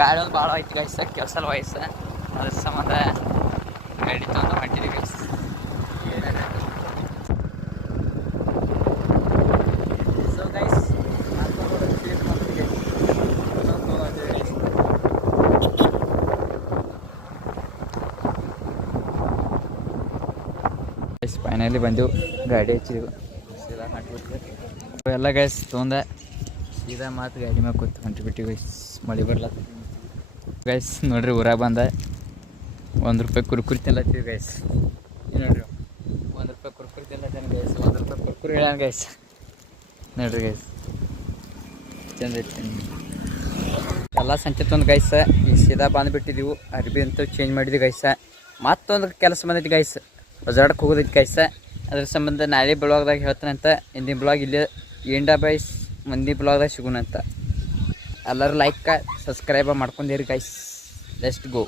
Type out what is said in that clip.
ಗಾಡಿ ಒಂದು ಭಾಳ ಐತಿ ಗೈಸ್, ಕೆಲಸಲ್ಲ ವಯಸ್ಸು ಅದ್ರ ಸಂಬಂಧ ಗಾಡಿ ತೊಗೊಂಡು ಹೊಂಟಿದ್ದೀವಿ ಗೈಸ್. ಸೊ ಗೈಸ್ ಫೈನಲಿ ಬಂದೆವು, ಗಾಡಿ ಹಚ್ಚಿದೆವು, ಸೀದಾ ಹೊಂಟ್ಬಿಟ್ವಿ ಎಲ್ಲ ಗೈಸ್. ತೊಂದ ಸೀದಾ ಮಾತು ಗಾಡಿ ಮ್ಯಾಗ ಕೂತು ಹೊಂಟಿಬಿಟ್ಟಿವಿ ಗೈಸ್. ಮಳೆ ಬರ್ಲತ್ತ ಗೈಸ್. ನೋಡ್ರಿ ಊರಾಗ ಬಂದ ₹1 ಕುರ್ಕುರಿ ತಿನ್ಲತ್ತೀವಿ ಗೈಸ್. ನೋಡ್ರಿ ₹1 ಕುರ್ಕುರಿ ತಿನ್ಲತ್ತಾನ ಗೈಸ್. ₹1 ಕುರ್ಕುರಿ ಹೇಳ್ಯಾನ ಗೈಸ್. ನೋಡ್ರಿ ಗೈಸ್ ಚಂದ ಐತಿ ಎಲ್ಲ ಸಂಚೆ ತಂದು ಗೈಸ. ಈಗ ಸೀದಾ ಬಂದುಬಿಟ್ಟಿದ್ದೀವಿ. ಅರ್ಬಿ ಅಂತೂ ಚೇಂಜ್ ಮಾಡಿದ್ವಿ ಗೈಸ. ಮತ್ತೊಂದು ಕೆಲಸ ಬಂದೈತಿ ಗೈಸ್, ಬಜಾರ್ಕ್ಕೆ ಹೋಗೋದೈತಿ ಗೈಸ. ಅದ್ರ ಸಂಬಂಧ ನಾಳೆ ಬ್ಲಾಗ್ದಾಗ ಹೇಳ್ತಾನಂತ. ಹಿಂದಿನ ಬ್ಲಾಗ್ ಇಲ್ಲೇ ಎಂಡ ಬೈಸ್ ಮಂದಿ ಬ್ಲಾಗ್ದಾಗ ಸಿಗೋಣಂತ. ಎಲ್ಲರೂ ಲೈಕ್ ಸಬ್ಸ್ಕ್ರೈಬ್ ಮಾಡ್ಕೊಂಡಿರಿ ಗೈಸ್. Let's go.